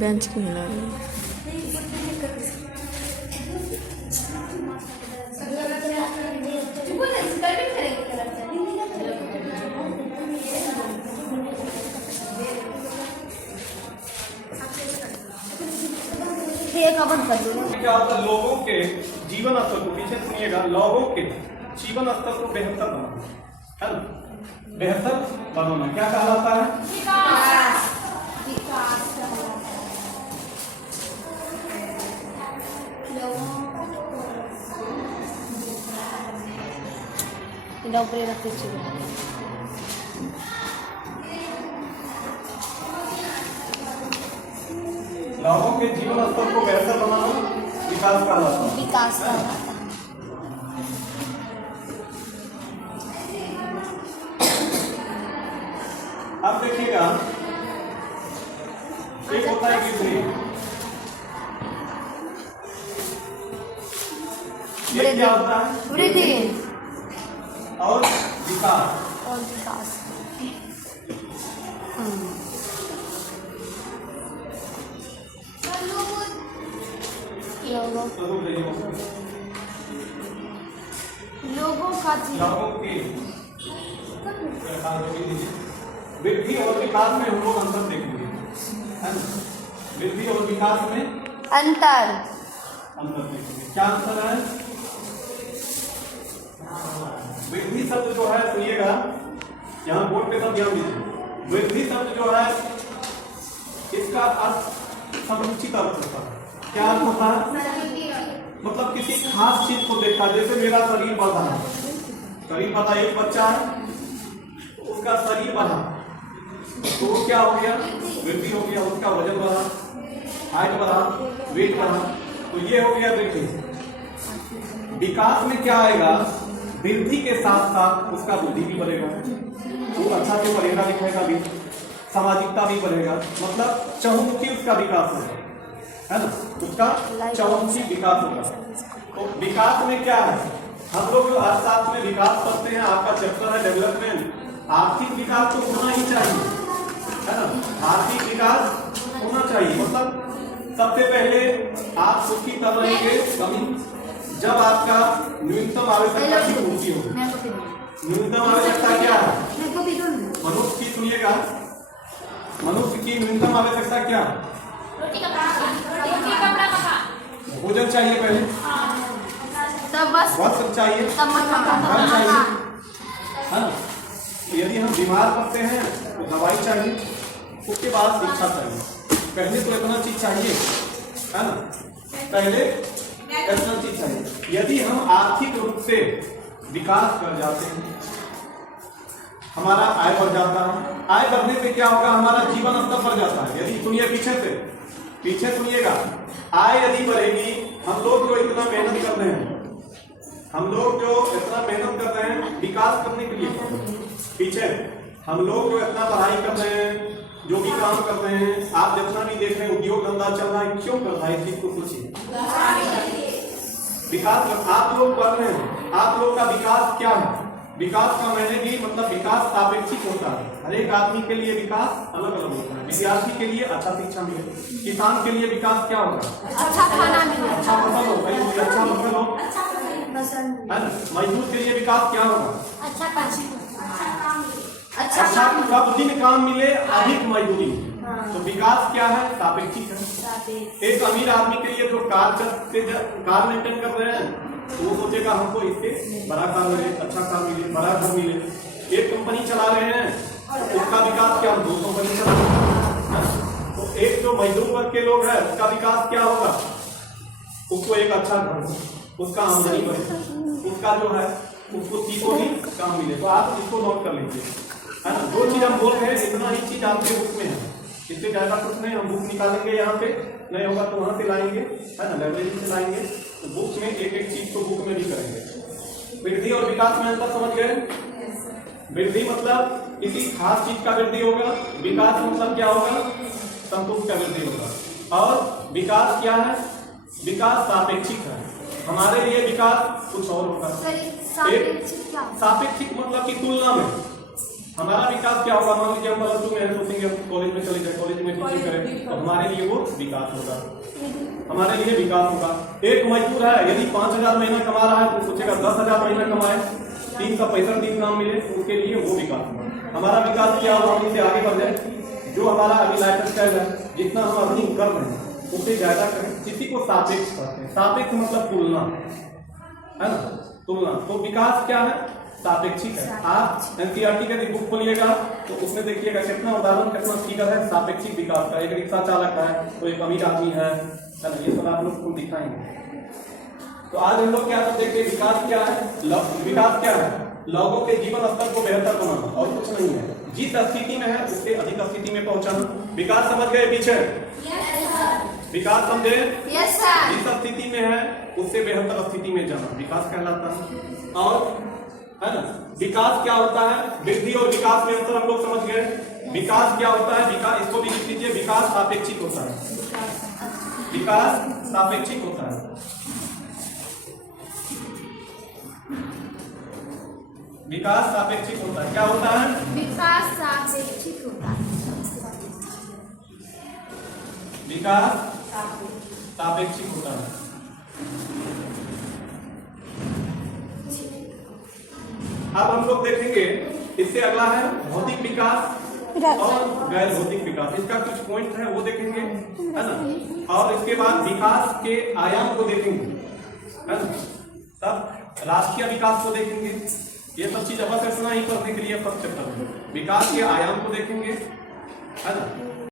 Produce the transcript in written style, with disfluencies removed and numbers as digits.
Bench क्यों हिला रही है? क्या होता है, लोगों के जीवन स्तर को, पीछे सुनिएगा, लोगों के जीवन स्तर को बेहतर बनाना है ना, बेहतर बनाना क्या कहलाता है? लोगों के जीवन स्तर को बेहतर बनाना विकास कहलाता है। विकास कहलाता है। अब देखिएगा, एक होता है वृद्धि, ये क्या होता है? वृद्धि और विकास। और विकास। लोगों का लोगों की वृद्धि और विकास में हम लोग अंतर देखेंगे, है ना? वृद्धि और विकास में अंतर देखेंगे। क्या अंतर है? वृद्धि शब्द जो है, सुनिएगा, यहाँ बोर्ड पे सब ध्यान दीजिए। वृद्धि शब्द जो है, इसका अर्थ समुचित अर्थ होता है। क्या अर्थ होता है? मतलब किसी खास चीज को देखा, जैसे मेरा शरीर बढ़ा, शरीर बढ़ा, एक बच्चा है, उसका शरीर बढ़ा तो वो क्या हो गया? वृद्धि हो गया, उसका वजन बढ़ा, हाइट बढ़ा, वेट बढ़ा, तो ये हो गया वृद्धि। विकास में क्या आएगा? वृद्धि के साथ साथ उसका बुद्धि भी बढ़ेगा, वो अच्छा से पढ़ेगा लिखेगा भी, सामाजिकता भी बढ़ेगा, मतलब चहुमुखी उसका विकास होगा, है ना? उसका चहुमुखी विकास होगा। तो विकास में क्या है? हम लोग जो अर्थशास्त्र में विकास पढ़ते हैं, आपका चैप्टर है डेवलपमेंट, आर्थिक विकास तो होना ही चाहिए, है ना? आर्थिक विकास होना चाहिए, मतलब सबसे पहले आप सुखी तब रहेंगे कभी जब आपका न्यूनतम आवश्यकता की पूर्ति होगी। न्यूनतम आवश्यकता क्या है? मनुष्य की, सुनिएगा, मनुष्य की न्यूनतम आवश्यकता क्या? भोजन चाहिए पहले, वस्त्र चाहिए, घर चाहिए, है ना? यदि हम बीमार पड़ते हैं तो दवाई चाहिए, उसके बाद शिक्षा चाहिए। पहले तो इतना चीज चाहिए, है ना? पहले इतना चीज चाहिए। यदि हम आर्थिक रूप से विकास कर जाते हैं, हमारा आय बढ़ जाता है, आय बढ़ने से क्या होगा? हमारा जीवन स्तर बढ़ जाता है। यदि सुनिए, पीछे सुनिएगा, आय यदि बढ़ेगी, हम लोग जो इतना मेहनत कर रहे हैं, हम लोग जो इतना मेहनत कर रहे हैं विकास करने के लिए, पीछे हम लोग जो इतना पढ़ाई कर रहे हैं, जो भी काम कर रहे हैं, आप जितना भी देख रहे हैं उद्योग धंधा चल रहा है, क्यों कर रहा है? इस चीज को सोचिए। विकास आप लोग कर रहे हैं, आप लोग का विकास क्या है? विकास का मैंने भी मतलब विकास सापेक्षिक होता है। हर एक आदमी के लिए विकास अलग अलग होता है। विद्यार्थी के लिए अच्छा शिक्षा मिले, किसान के लिए विकास क्या होगा? अच्छा खाना मिले, अच्छा फसल हो, भाई अच्छा फसल हो, है ना? मजदूर के लिए विकास क्या होगा? अच्छा पैसे, अच्छा कम दिन काम मिले, अधिक मजदूरी। तो विकास क्या है? सापेक्षिक है। एक अमीर आदमी के लिए जो कार मेंटेन कर रहे हैं, तो वो सोचेगा हमको इससे बड़ा कार मिले, अच्छा कार मिले, बड़ा घर मिले। एक कंपनी चला रहे हैं, उसका विकास क्या? 2 कंपनी चला रहे हैं। तो एक जो मजदूर वर्ग के लोग हैं, उसका विकास क्या होगा? उसको एक अच्छा घर, उसका आमदनी बढ़े, उसका जो है उसको चीजों ही काम मिले। तो आप इसको नोट कर लीजिए, है ना? जो चीज हम बोल रहे हैं, इतना ही चीज आपके बुक में है, इससे ज्यादा कुछ नहीं। हम बुक निकालेंगे, यहाँ पे नहीं होगा तो वहां से लाएंगे, है ना? लाइब्रेरी से लाएंगे, तो बुक में एक एक चीज को बुक में भी करेंगे। वृद्धि और विकास में अंतर समझ गए? वृद्धि मतलब किसी खास चीज का वृद्धि होगा, विकास मतलब क्या होगा? संतोष का वृद्धि होगा। और विकास क्या है? विकास सापेक्षिक है। हमारे लिए विकास कुछ और होगा। सापेक्षिक मतलब की तुलना में हमारा विकास क्या होगा? मान लीजिए हम प्लस 2 में हैं, सोचेंगे हम कॉलेज में चले जाए, कॉलेज में टीचिंग करें, तो हमारे लिए वो विकास होगा, हमारे लिए विकास होगा। एक मजदूर है, यदि 5,000 महीना कमा रहा है तो सोचेगा 10,000 महीना कमाए, 365 दिन काम मिले, उसके लिए वो विकास होगा। हमारा विकास क्या होगा? हम इससे आगे बढ़ जाए, जो हमारा अभी लाइफ स्टाइल है, जितना हम अर्निंग कर रहे हैं उससे ज्यादा करें, किसी को सापेक्ष कहते हैं। सापेक्ष मतलब तुलना, है ना, तुलना। तो विकास क्या है? सापेक्षिक है। आप एनसीईआरटी का बुक खोलिएगा तो उसमें देखिएगा कितना उदाहरण, कितना फिगर है सापेक्षिक विकास का। एक रिक्शा चालक है, तो एक अमीर आदमी है ना, ये सब आप लोग को दिखाएंगे। तो आज हम लोग क्या देखेंगे? विकास क्या है? विकास क्या है? लोगों के जीवन स्तर को बेहतर बनाना, और कुछ नहीं है। जिस स्थिति में है उससे अधिक स्थिति में पहुंचाना। विकास समझ गए पीछे? विकास समझे? Yes sir. जिस स्थिति में है उससे बेहतर स्थिति में जाना विकास कहलाता है। और है ना, विकास क्या होता है? वृद्धि और विकास में अंतर हम लोग समझ गए। विकास क्या होता है? विकास, इसको भी लिख लीजिए, विकास सापेक्षिक होता है। विकास सापेक्षिक होता है। विकास सापेक्षिक होता है। क्या होता है? विकास सापेक्षिक होता है। विकास सापेक्षिक होता है। अब हम लोग देखेंगे, इससे अगला है भौतिक विकास और गैर भौतिक विकास। इसका कुछ पॉइंट है वो देखेंगे, है ना। और इसके बाद विकास के आयाम को देखेंगे, है ना। तब राष्ट्रीय विकास को देखेंगे। ये सब चीज अवश्य सुना ही पढ़ने के लिए सब चैप्टर में। विकास के आयाम को देखेंगे, है ना।